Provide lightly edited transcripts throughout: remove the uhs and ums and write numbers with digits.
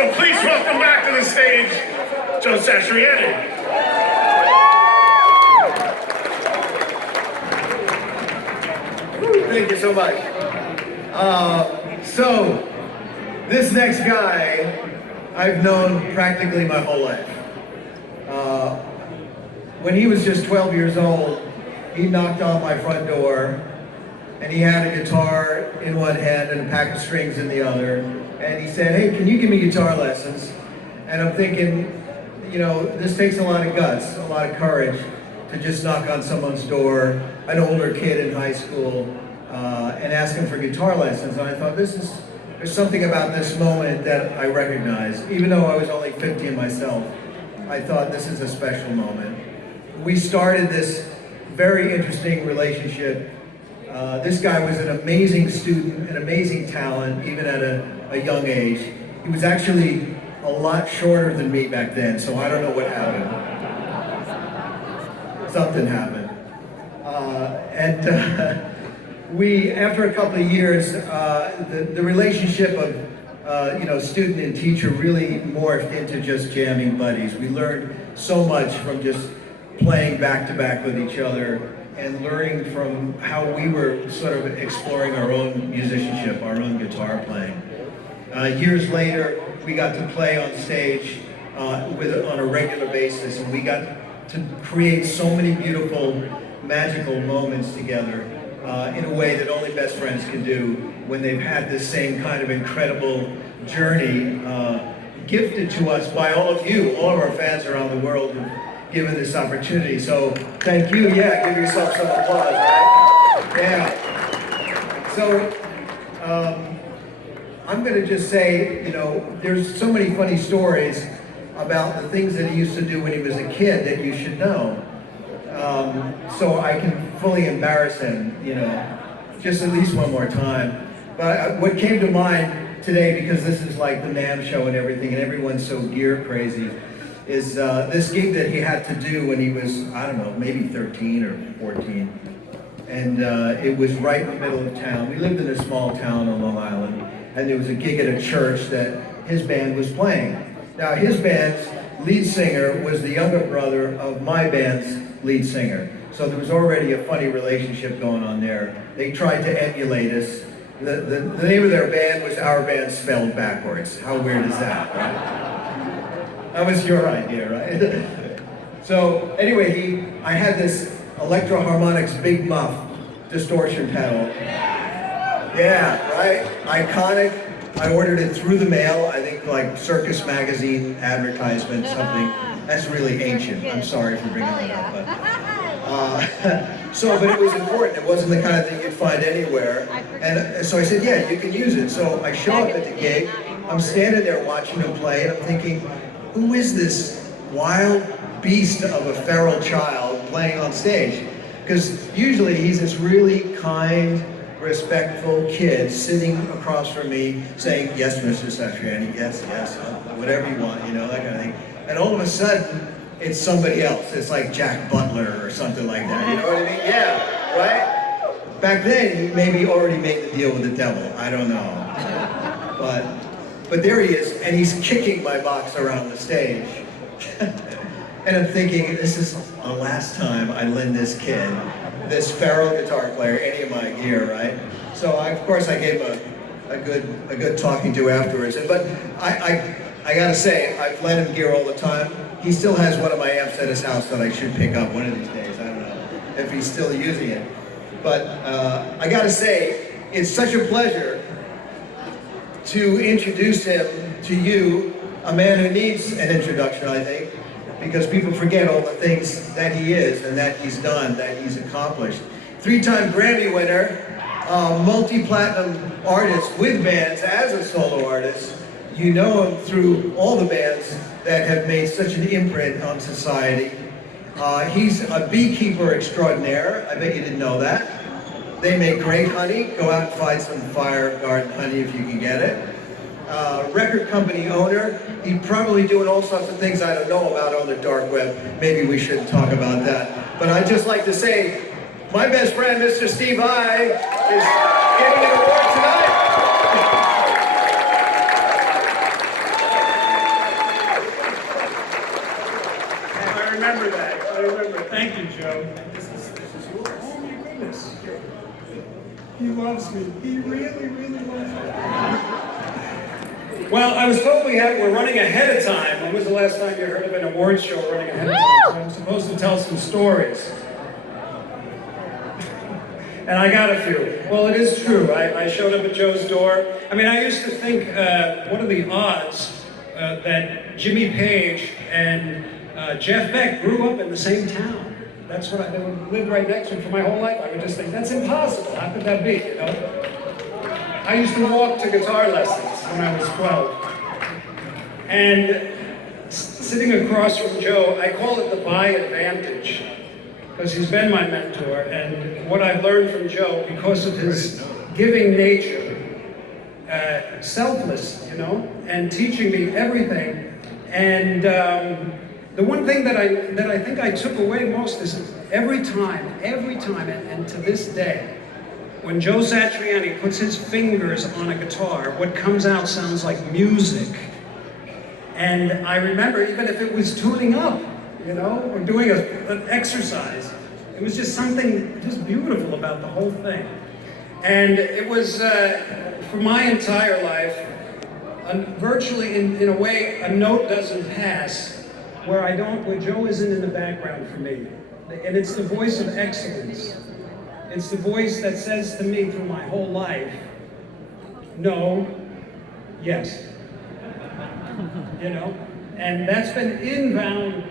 So please welcome back to the stage, Joe Satriani. Thank you so much. So, this next guy, I've known practically my whole life. When he was just 12 years old, he knocked on my front door, and he had a guitar in one hand and a pack of strings in the other, and he said, "Hey, can you give me guitar lessons?" And I'm thinking, you know, this takes a lot of guts, a lot of courage to just knock on someone's door, an older kid in high school, and ask him for guitar lessons. And I thought, there's something about this moment that I recognize. Even though I was only 15 myself, I thought this is a special moment. We started this very interesting relationship. This guy was an amazing student, an amazing talent, even at a young age. He was actually a lot shorter than me back then, so I don't know what happened. Something happened. We, after a couple of years, the relationship of student and teacher really morphed into just jamming buddies. We learned so much from just playing back to back with each other and learning from how we were sort of exploring our own musicianship, our own guitar playing. Years later, we got to play on stage on a regular basis, and we got to create so many beautiful, magical moments together in a way that only best friends can do when they've had this same kind of incredible journey gifted to us by all of you, all of our fans around the world who've given this opportunity. So thank you. Yeah, give yourself some applause, right? Yeah. So I'm going to just say, you know, there's so many funny stories about the things that he used to do when he was a kid that you should know. So I can fully embarrass him, you know, just at least one more time. But what came to mind today, because this is like the NAMM show and everything, and everyone's so gear crazy, is this gig that he had to do when he was, I don't know, maybe 13 or 14. And it was right in the middle of town. We lived in a small town on Long Island, and there was a gig at a church that his band was playing. Now, his band's lead singer was the younger brother of my band's lead singer. So there was already a funny relationship going on there. They tried to emulate us. The name of their band was our band spelled backwards. How weird is that, right? That was your idea, right? So anyway, I had this Electro Harmonix Big Muff distortion pedal. Yeah, right? Iconic. I ordered it through the mail, I think like Circus Magazine advertisement, something. That's really ancient. I'm sorry for bringing that up. But it was important. It wasn't the kind of thing you'd find anywhere. And so I said, yeah, you can use it. So I show up at the gig. I'm standing there watching him play, and I'm thinking, who is this wild beast of a feral child playing on stage? Because usually he's this really kind, respectful kid sitting across from me saying, "Yes, Mr. Satriani, yes, yes, whatever you want," you know, that kind of thing. And all of a sudden, it's somebody else. It's like Jack Butler or something like that, you know what I mean? Yeah, right? Back then, he maybe already made the deal with the devil, I don't know. But there he is, and he's kicking my box around the stage. And I'm thinking, this is the last time I lend this kid, this feral guitar player, any of my gear, right? So of course I gave him a good talking to afterwards. But I gotta say, I've lent him gear all the time. He still has one of my amps at his house that I should pick up one of these days. I don't know if he's still using it. But I gotta say, it's such a pleasure to introduce him to you, a man who needs an introduction, I think, because people forget all the things that he is and that he's done, that he's accomplished. 3-time Grammy winner, multi-platinum artist with bands as a solo artist. You know him through all the bands that have made such an imprint on society. He's a beekeeper extraordinaire. I bet you didn't know that. They make great honey. Go out and find some fire garden honey if you can get it. Record company owner. He's probably doing all sorts of things I don't know about on the dark web. Maybe we shouldn't talk about that. But I'd just like to say, my best friend, Mr. Steve Vai, is getting an award tonight. Thank you, Joe. This is yours. Oh my goodness. He loves me. He really, really loves me. Well, I was told we're running ahead of time. When was the last time you heard of an awards show running ahead of time? So I'm supposed to tell some stories. And I got a few. Well, it is true. I showed up at Joe's door. I mean, I used to think, what are the odds that Jimmy Page and Jeff Beck grew up in the same town? That's what they would live right next to him for my whole life. I would just think, that's impossible. How could that be, you know? I used to walk to guitar lessons when I was 12. And sitting across from Joe, I call it the Vai advantage, because he's been my mentor, and what I've learned from Joe, because of his giving nature, selfless, you know, and teaching me everything. And the one thing that I think I took away most is every time, and to this day, when Joe Satriani puts his fingers on a guitar, what comes out sounds like music. And I remember, even if it was tuning up, you know, or doing an exercise, it was just something just beautiful about the whole thing. And it was, for my entire life, virtually in a way, a note doesn't pass where Joe isn't in the background for me. And it's the voice of excellence. It's the voice that says to me through my whole life, no, yes. You know? And that's been invaluable.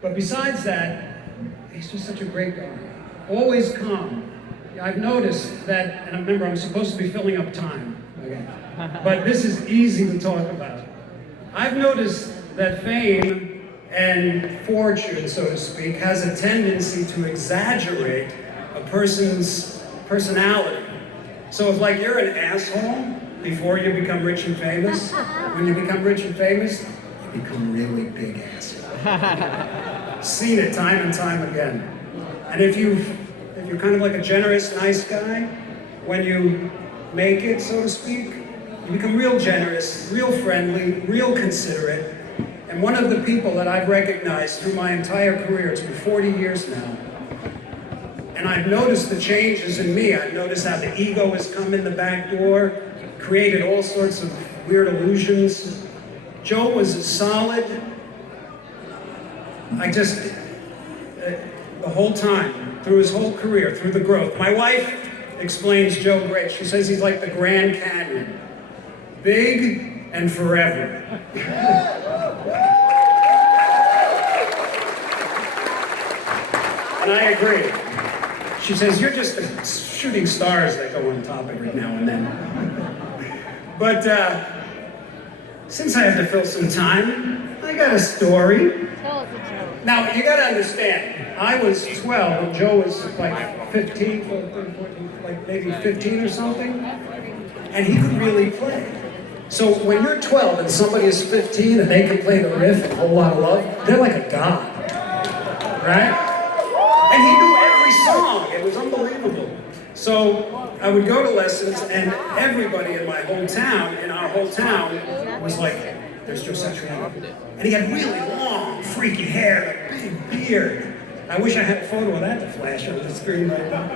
But besides that, he's just such a great guy. Always calm. I've noticed that, and remember, I'm supposed to be filling up time. Okay. But this is easy to talk about. I've noticed that fame and fortune, so to speak, has a tendency to exaggerate a person's personality. So if like you're an asshole before you become rich and famous, when you become rich and famous, you become really big asshole. Seen it time and time again. And if you're kind of like a generous, nice guy, when you make it, so to speak, you become real generous, real friendly, real considerate. And one of the people that I've recognized through my entire career, it's been 40 years now, and I've noticed the changes in me. I've noticed how the ego has come in the back door, created all sorts of weird illusions. Joe was a solid, the whole time, through his whole career, through the growth. My wife explains Joe great. She says he's like the Grand Canyon, big and forever. And I agree. She says, you're just the shooting stars that go on top every now and then. But since I have to fill some time, I got a story. Tell us a joke. Now, you got to understand, I was 12 and Joe was like 15, 14, like maybe 15 or something, and he could really play. So when you're 12 and somebody is 15 and they can play the riff, A Whole Lot of Love, they're like a god, right? And he knew every song. It was unbelievable. So I would go to lessons, and everybody in my whole town, was like, there's Joe Satriani. And he had really long, freaky hair, a big beard. I wish I had a photo of that to flash on the screen right now.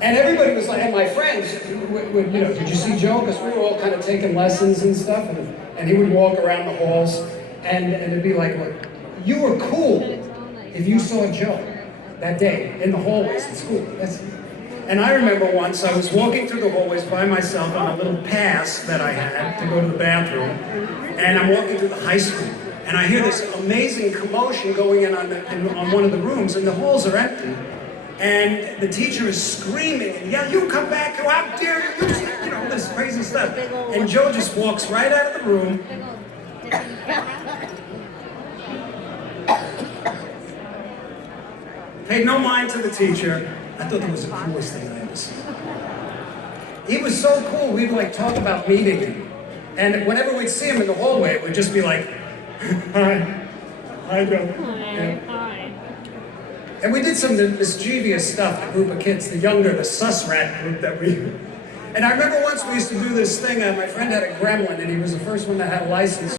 And everybody was like, and my friends would, you know, did you see Joe? Because we were all kind of taking lessons and stuff, and he would walk around the halls, and it'd be like, well, you were cool if you saw Joe that day in the hallways at school. And I remember once I was walking through the hallways by myself on a little pass that I had to go to the bathroom, and I'm walking through the high school, and I hear this amazing commotion going on one of the rooms, and the halls are empty, and the teacher is screaming and yelling, "You come back! How dare you!" You know, this crazy stuff. And Joe just walks right out of the room. Paid no mind to the teacher. I thought that was the coolest thing I ever seen. He was so cool, we'd like talk about meeting him. And whenever we'd see him in the hallway, it would just be like, hi, Joe. Hi. And we did some mischievous stuff, the group of kids, the younger, the sus rat group that we... And I remember once we used to do this thing, my friend had a gremlin, and he was the first one that had a license